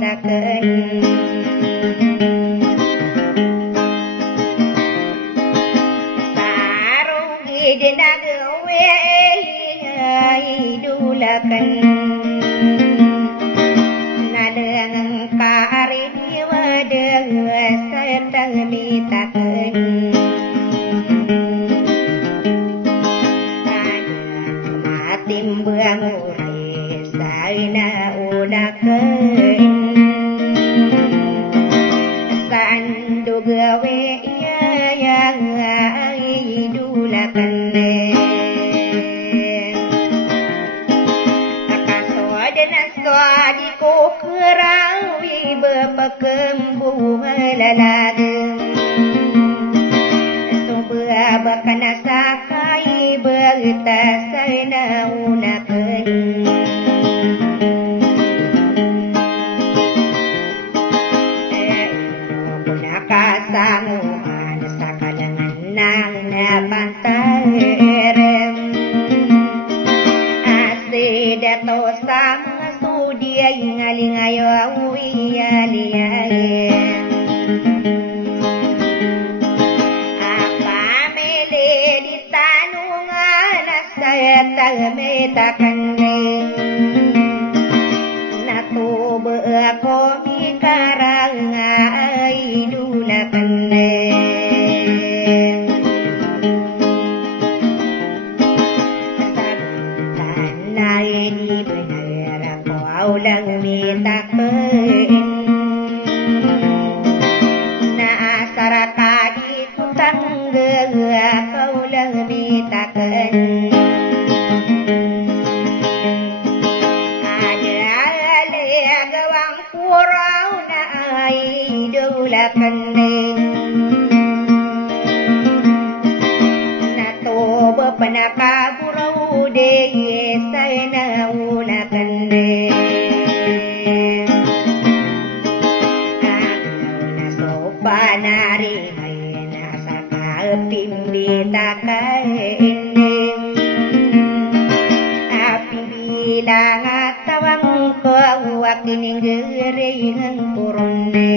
taken sarugi dinagawe idulakan nadang karin wadah setang mitaken timbang uri saina ulaken sandu gawe yang idulakan akasodan aswadi ko kerawi bepekembung laladeng subah bakana sakai bertasai naunaken kasanguan sakalangan nang napantarem asidato sama sudia ingalingayo awiyaliyayen apamele di tanungan saya tagmetakan natubo ako mikarang idulakan tanay di benar ako aulang mitaken naasara kadi tutangga kaulang mitaken idulakan natoba panakaburau de sayna ulakan na sopanari mayna sakapimbitakan api bilang atawang ko wakining gereng kurune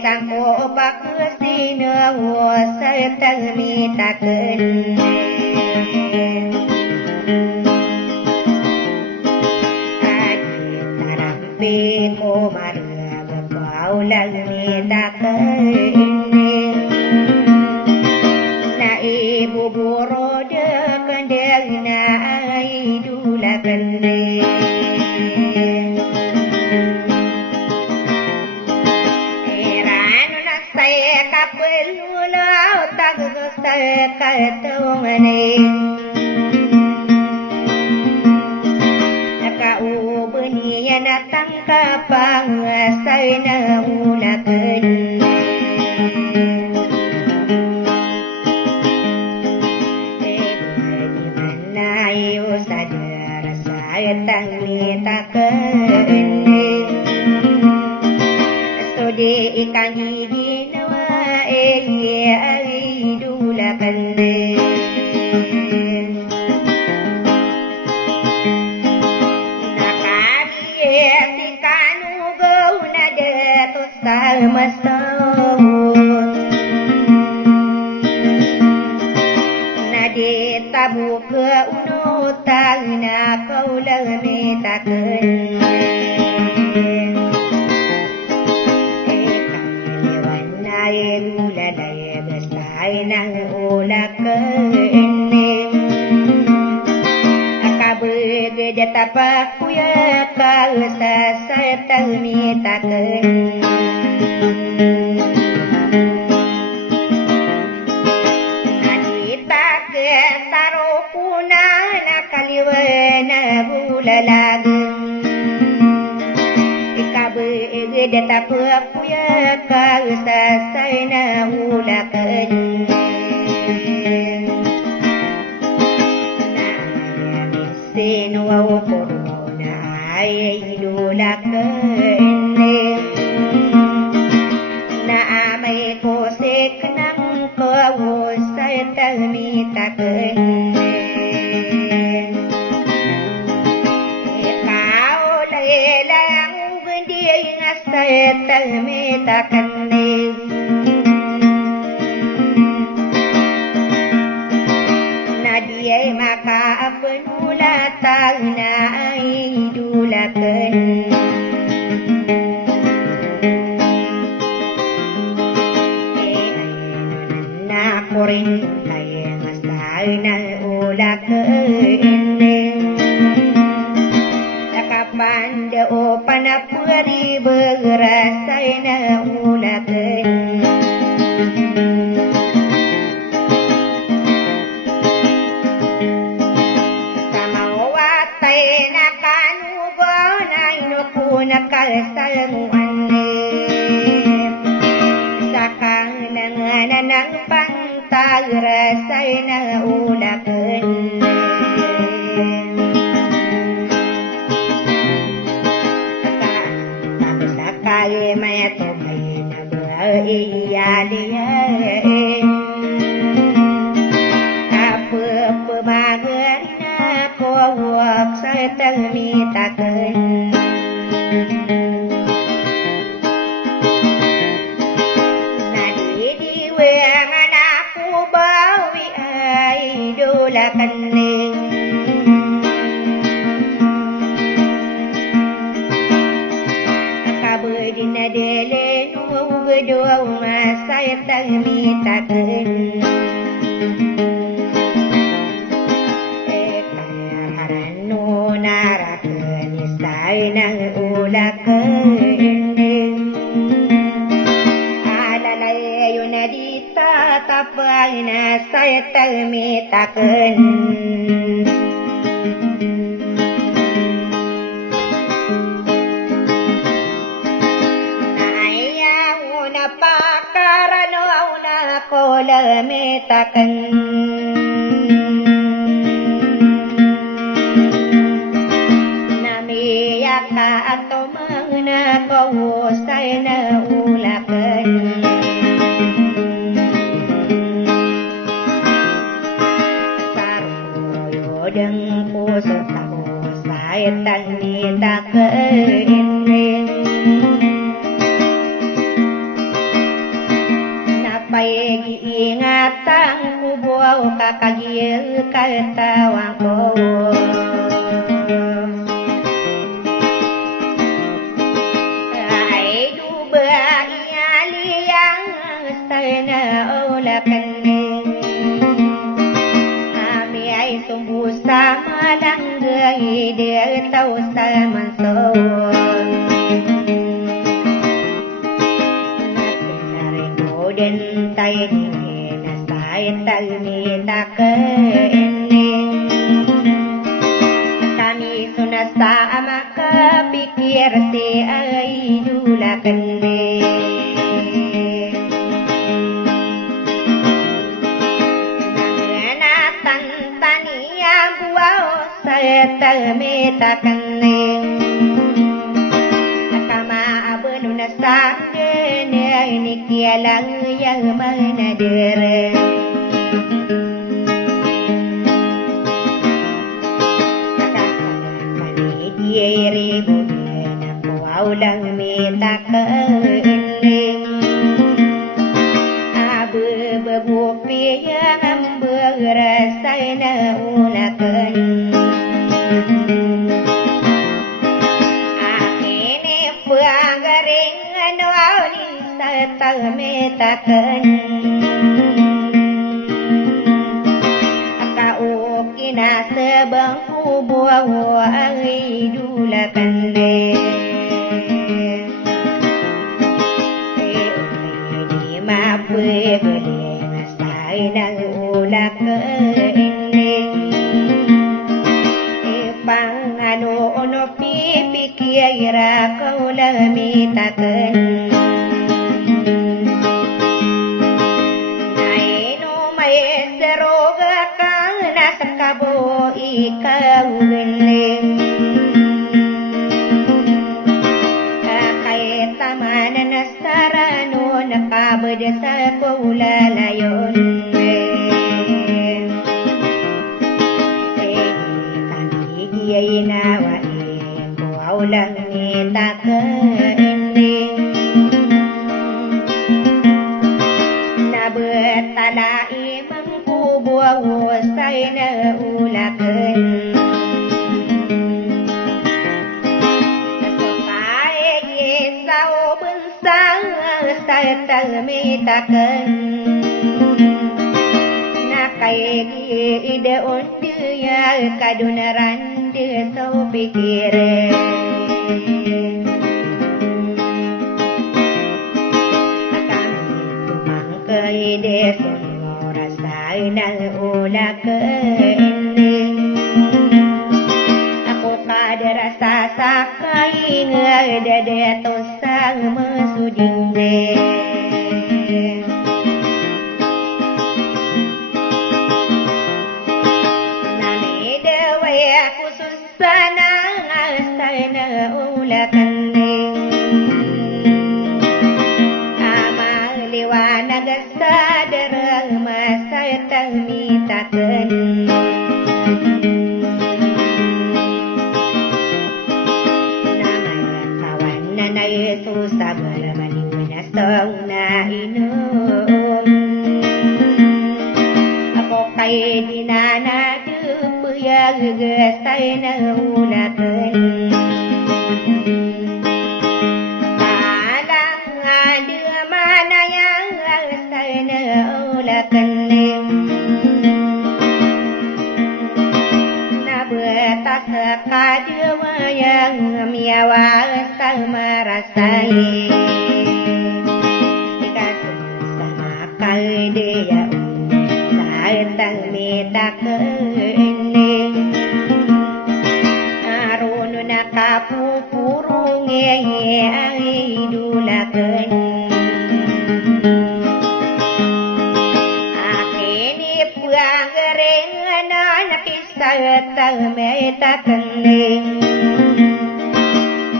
sangko pakusina wasatang mitaken adi tarampi ko marga kaulang mitaken na ibu burode kendang na idulakan kapululau tagusta katungane nakaubuni yanatang kapang sayna ulaken di mana iyo sadar sayatang mitaken sudi ikan hidin idulakan nakami kanugaw na deto sa masawon naditabu ka unutang na kaulang mitaken nang ulaken akabege tapakuya kausa satang mitaken anita ke tarokuna nakaliwana bulalagen ikabege tapakuya kausa sayna ulaken sinuaw corona ay idulakan termitakan Nadia maka penulatan na idulakan na korin ay masal na ulakan Nakapanda o panapuri berasay na ulakan Nakasaluan sakang nanganang pantagrasay na ulakan sakay may tumay na baiyaliyain apapamagan na kawak sa tamitakan Kaning kabudi na dele no gado masay tamitakan harano narakan isay ng ulakan alalayo na dita tapay na say tamitakan Lamitakan namiyak ka ato mga kawusay na ulakan saruyodang puso sa husay tanitakan Pag-iingatang kubuaw kakagil katawang ko Ay duba ialiyang sana ulakan Ami ay sumbu sa malanggay Ditaw sa mansoon Dan tayo din na tayo talmitakan Kami sunasa makapikir si ay dulakan Nanganatan taniya buwaw sa talmitakan Nakamaabon na sa ini kialang yang manadere Kani diere bukan aku aulang mitakan Abu bebupi yang berasai na ulakan Akhirnya panggaring anwali Talmitakan Akauki na sebang kubuaw ay dulakan Di mapaguli masay ng ulakan Pangano pipikira kau lamitakan Kabo ikaw galing Kakay taman na sarano Nakabad sa kulalayon Kanigiyay nawain Kuwaw lang itakain satamitaken Nakai ide undia kadunaran de so pikire Akan tumangkai de so rasai nang ulaken Aku kada rasa sakai ngedade tosang mesudinde Sana asana ulakane amaliwana gasadar masa tamitaken namanya kawan nanay susah bermaniwina sona inum ako kay dinana ya gestai na ulaken Salang ada mana yang gestai na ulaken Na betas kadewa yang miawa sama rasai Dikasih sama kali dia Saetang mitaken Kapupurung ay dulaken Akini puang gereng anak kisah tametaken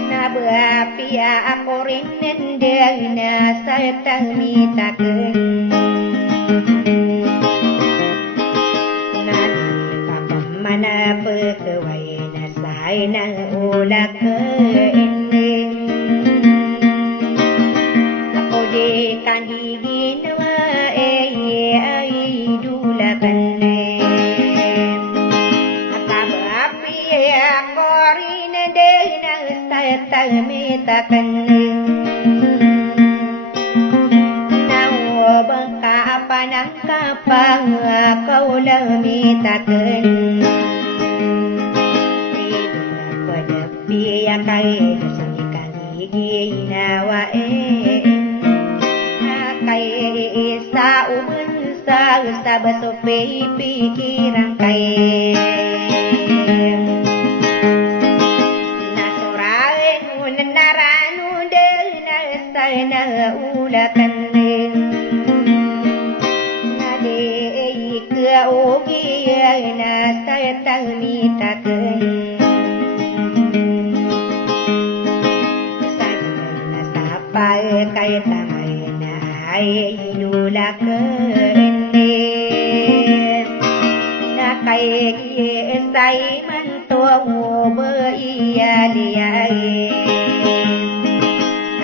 Nabapia akorin nendena satang mitaken Mana pekewai nasai nang ulaken Ako di kandigin ay dulaken Akabapi ako rin din ang satamitaken Nawabang kaapanang kapang ako lamitaken Biya kay sunikan ginawa Kay isa umunsa sa baso pikiran kay Nasurain unanarano din sa naulakan Nadi ikaugi na sa tamitaken Kay tamay na ay inulaken Na kay isay man to beiyaliyay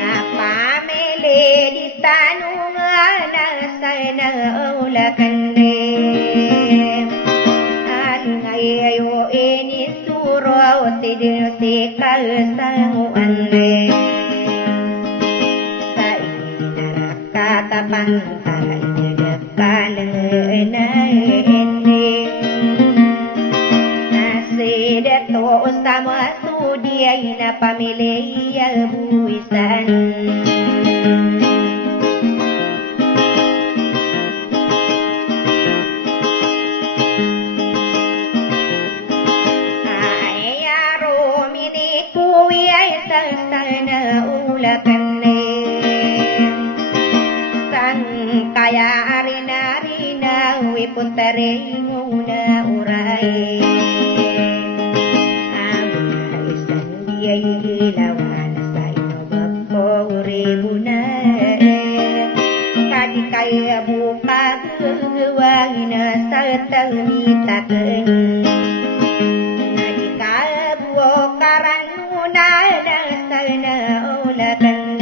Apamele di tanungan sa naulaken Alingay ayo inisuro tidin si kalsanguan Katapantay dekalene Nasida to sama sudiay na pamilya buwisan Ay aro mini kuya sana ulakan Kaya arina-arina wiputare muna uray Abaisan diya'y ilawan sa inobag ribuna Kadi kaya buka gawin sa tamitaken Nadi kaya bukaran muna sa naulakan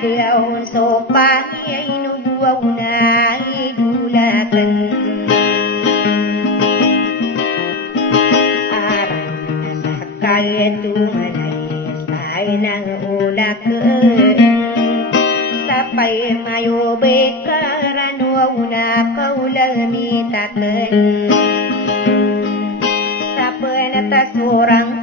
Daun sopa ay nubuaw na idulakan Arang nasakay tumanay Say nang ulak Sapay mayo bekaran una kaulami taken Sapay natas orang